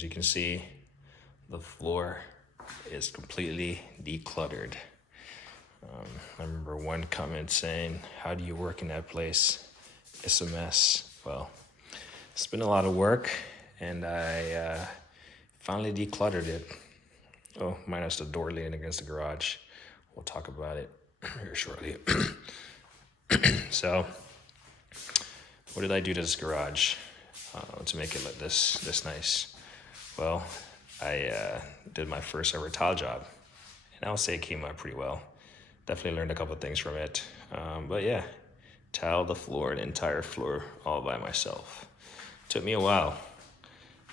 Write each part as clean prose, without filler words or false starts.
As you can see, the floor is completely decluttered. I remember one comment saying, "How do you work in that place? It's a mess." Well, it's been a lot of work, and I finally decluttered it. Oh, minus the door leaning against the garage. We'll talk about it here shortly. So, what did I do to this garage to make it look this nice? Well, I did my first ever tile job, and I would say it came out pretty well. Definitely learned a couple things from it. But yeah, tiled the floor, the entire floor, all by myself. Took me a while,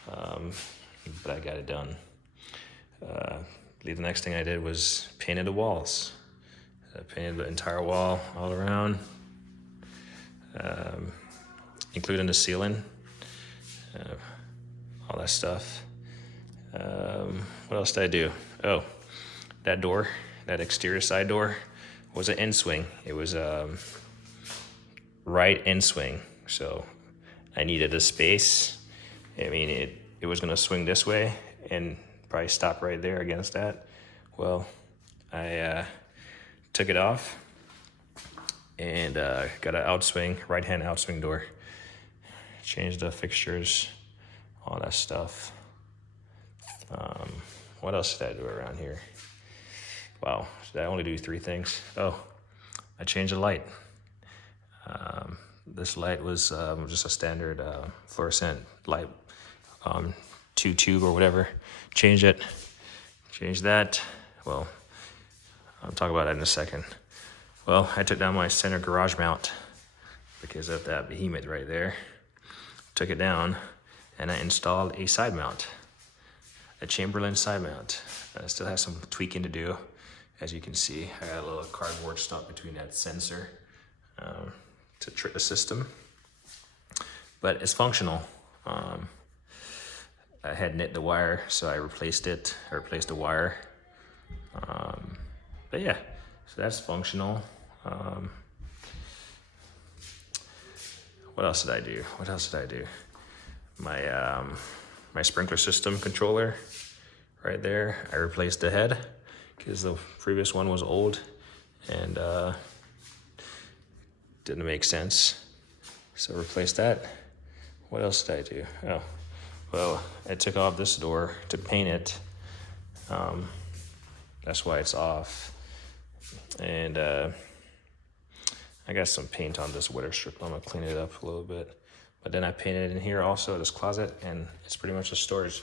but I got it done. The next thing I did was painted the walls. I painted the entire wall all around, including the ceiling, all that stuff. What else did I do? Oh, that door, that exterior side door was an end swing. It was a right end swing, so I needed a space. I mean, it was gonna swing this way and probably stop right there against that. Well, I took it off and got an outswing, right-hand outswing door. Changed the fixtures, all that stuff. What else did I do around here? Wow, did I only do 3 things? Oh, I changed the light. This light was just a standard fluorescent light, 2-tube or whatever. Changed it, changed that. Well, I'll talk about that in a second. Well, I took down my center garage mount because of that behemoth right there. Took it down and I installed a side mount, a Chamberlain side mount. I still have some tweaking to do. As you can see, I got a little cardboard stuck between that sensor to trick the system, but it's functional. I had knit the wire, so I replaced it. I replaced the wire. But yeah, so that's functional. What else did I do? What else did I do? My sprinkler system controller right there, I replaced the head because the previous one was old and didn't make sense. So replaced that. What else did I do? Oh, well, I took off this door to paint it. That's why it's off. And I got some paint on this weather strip. I'm gonna clean it up a little bit. But then I painted in here also, this closet, and it's pretty much a storage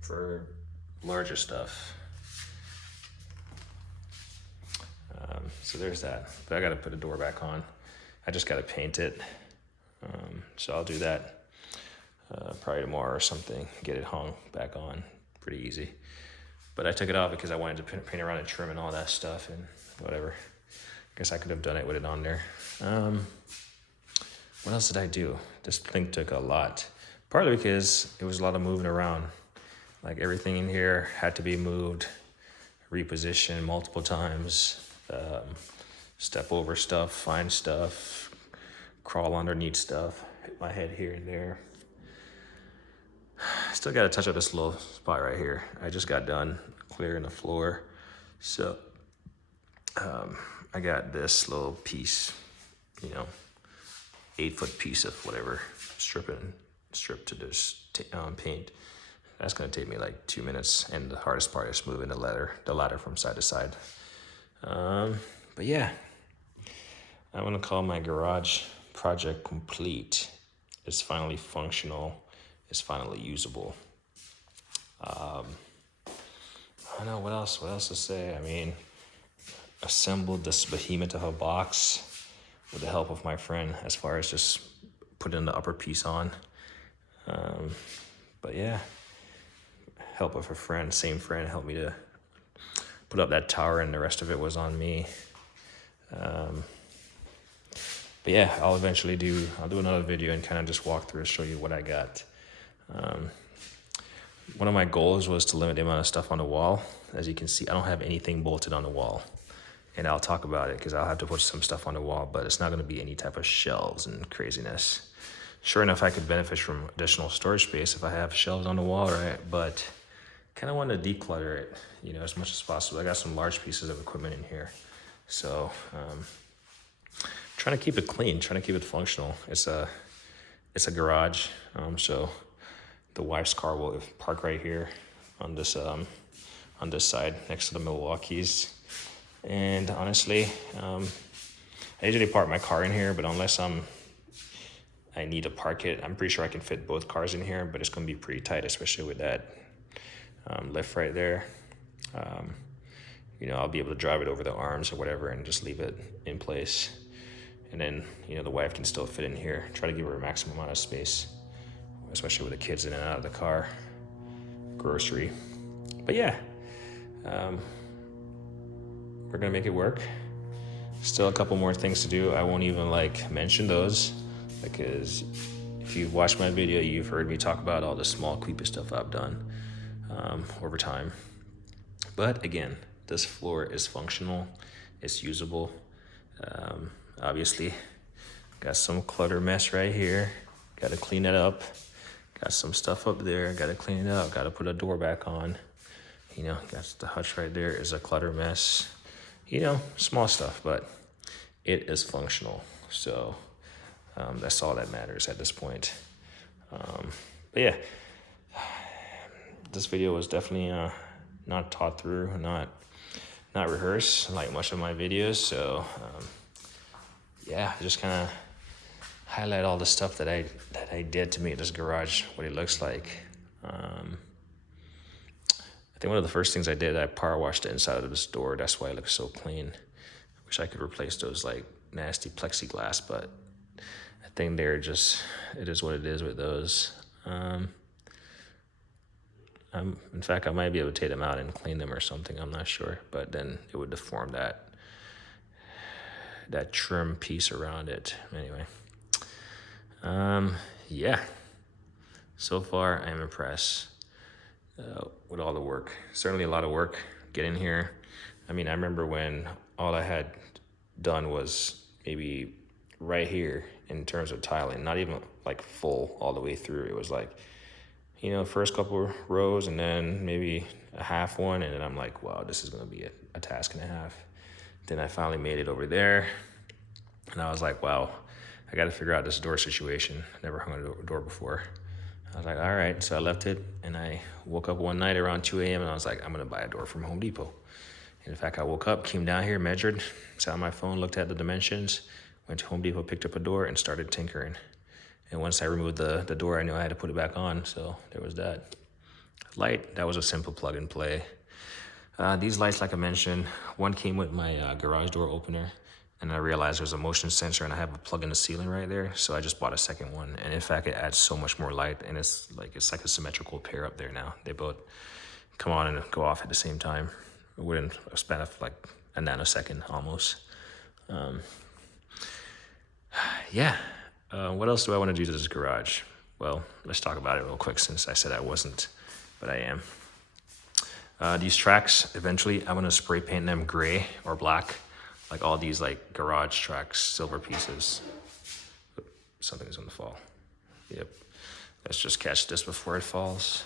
for larger stuff. So there's that. But I gotta put the door back on. I just gotta paint it. So I'll do that probably tomorrow or something, get it hung back on, pretty easy. But I took it off because I wanted to paint around and trim and all that stuff and whatever. Guess I could have done it with it on there. What else did I do? This thing took a lot. Partly because it was a lot of moving around. Like everything in here had to be moved, repositioned multiple times, step over stuff, find stuff, crawl underneath stuff, hit my head here and there. Still got to touch up this little spot right here. I just got done clearing the floor. So I got this little piece, 8-foot piece of whatever, stripped to this paint. That's gonna take me like 2 minutes, and the hardest part is moving the ladder from side to side. But yeah, I'm gonna call my garage project complete. It's finally functional. It's finally usable. I don't know what else to say. I mean, assembled this behemoth of a box with the help of my friend, as far as just putting the upper piece on. But yeah, help of a friend, same friend, helped me to put up that tower, and the rest of it was on me. But yeah, I'll do another video and kind of just walk through and show you what I got. One of my goals was to limit the amount of stuff on the wall. As you can see, I don't have anything bolted on the wall. And I'll talk about it because I'll have to put some stuff on the wall, but it's not going to be any type of shelves and craziness. Sure enough, I could benefit from additional storage space if I have shelves on the wall, right? But kind of want to declutter it, as much as possible. I got some large pieces of equipment in here. So trying to keep it clean, trying to keep it functional. It's a garage, so the wife's car will park right here on this side next to the Milwaukee's. And honestly, I usually park my car in here, but unless I need to park it, I'm pretty sure I can fit both cars in here, but it's going to be pretty tight, especially with that lift right there. I'll be able to drive it over the arms or whatever and just leave it in place. And then, the wife can still fit in here. Try to give her a maximum amount of space, especially with the kids in and out of the car, grocery. But yeah, we're gonna make it work. Still a couple more things to do. I won't even mention those, because if you've watched my video, you've heard me talk about all the small creepy stuff I've done over time. But again, this floor is functional, it's usable. Obviously, got some clutter mess right here. Got to clean it up. Got some stuff up there. Got to clean it up. Got to put a door back on. Got the hutch right there is a clutter mess. Small stuff, but it is functional. So that's all that matters at this point. But yeah, this video was definitely not thought through, not rehearsed like much of my videos. So yeah, just kind of highlight all the stuff that I did to make this garage what it looks like. I think one of the first things I did, I power washed the inside of this door. That's why it looks so clean. I wish I could replace those nasty plexiglass, but I think it is what it is with those. In fact, I might be able to take them out and clean them or something. I'm not sure, but then it would deform that trim piece around it. Anyway, yeah. So far, I'm impressed with all the work. Certainly a lot of work getting here. I mean, I remember when all I had done was maybe right here in terms of tiling, not even full all the way through. It was first couple rows and then maybe a half one, and then I'm like, wow, this is gonna be a task and a half. Then I finally made it over there, and I was like, wow, I got to figure out this door situation. Never hung a door before. I was like, all right. So I left it, and I woke up one night around 2 a.m., and I was like, I'm going to buy a door from Home Depot. And in fact, I woke up, came down here, measured, sat on my phone, looked at the dimensions, went to Home Depot, picked up a door, and started tinkering. And once I removed the door, I knew I had to put it back on, so there was that. Light, that was a simple plug and play. These lights, like I mentioned, one came with my garage door opener, and I realized there's a motion sensor and I have a plug in the ceiling right there, so I just bought a second one. And in fact, it adds so much more light, and it's like a symmetrical pair up there now. They both come on and go off at the same time within a span of a nanosecond almost. Yeah. What else do I want to do to this garage? Well, let's talk about it real quick, since I said I wasn't, but I am. These tracks, eventually I'm going to spray paint them gray or black, like all these garage tracks, silver pieces. Something is going to fall. Yep. Let's just catch this before it falls.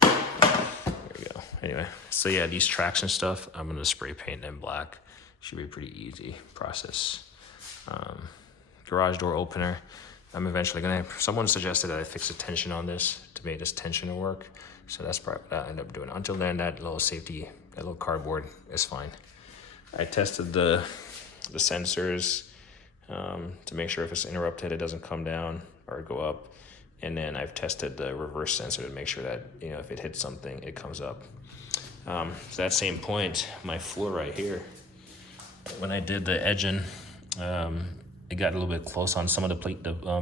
There we go. Anyway, so yeah, these tracks and stuff, I'm going to spray paint them black. Should be a pretty easy process. Garage door opener. I'm eventually someone suggested that I fix the tension on this to make this tensioner work. So that's probably what I end up doing. Until then, that little cardboard is fine. I tested the sensors to make sure if it's interrupted, it doesn't come down or go up. And then I've tested the reverse sensor to make sure that, if it hits something, it comes up. So that same point, my floor right here, when I did the edging, it got a little bit close on some of the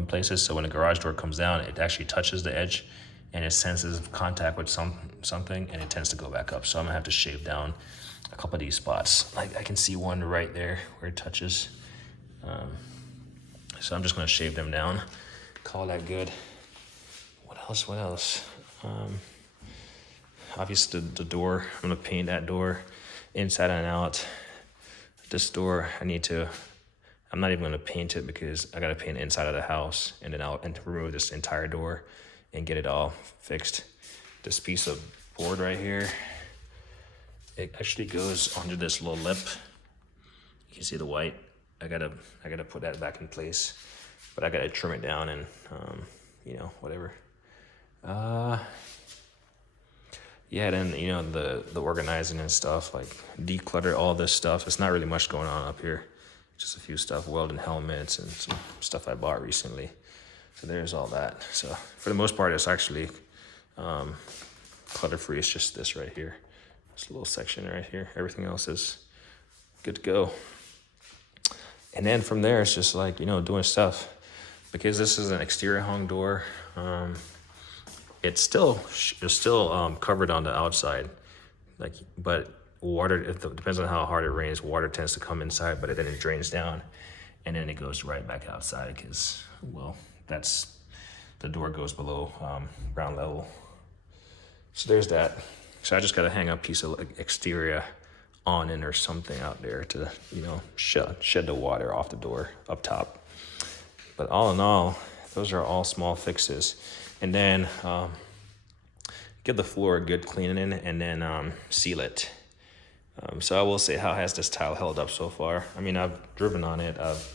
places. So when the garage door comes down, it actually touches the edge and it senses contact with something, and it tends to go back up. So I'm gonna have to shave down a couple of these spots. I can see one right there where it touches. So I'm just gonna shave them down, call that good. What else? Obviously the door, I'm gonna paint that door inside and out. This door, I'm not even gonna paint it because I gotta paint the inside of the house, and then I'll remove this entire door and get it all fixed. This piece of board right here, it actually goes under this little lip. You can see the white. I gotta put that back in place, but I gotta trim it down and you know, whatever. Yeah, then you know the organizing and stuff, like declutter all this stuff. It's not really much going on up here. Just a few stuff, welding helmets and some stuff I bought recently. So there's all that. So for the most part, it's actually clutter free. It's just this right here. This little section right here. Everything else is good to go. And then from there, it's just like, you know, doing stuff. Because this is an exterior hung door, it's still covered on the outside. Like, but water, depends on how hard it rains, water tends to come inside, but then it drains down and then it goes right back outside because, well, the door goes below ground level. So there's that. So I just gotta hang a piece of exterior awning or something out there to, you know, shed the water off the door up top. But all in all, those are all small fixes. And then give the floor a good cleaning and then seal it. So I will say, how has this tile held up so far? I mean, I've driven on it. I've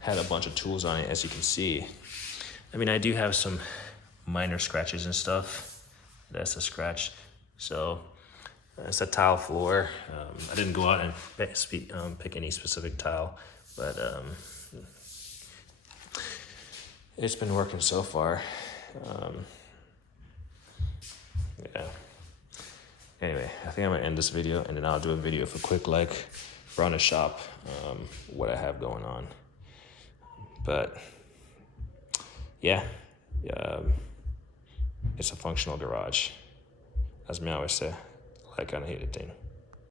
had a bunch of tools on it, as you can see. I mean, I do have some minor scratches and stuff. That's a scratch. So it's a tile floor. I didn't go out and pick any specific tile, but it's been working so far. Yeah. Anyway, I think I'm gonna end this video and then I'll do a video for quick, like around the shop, what I have going on. But yeah, it's a functional garage. As me always say, I kind of hate a thing.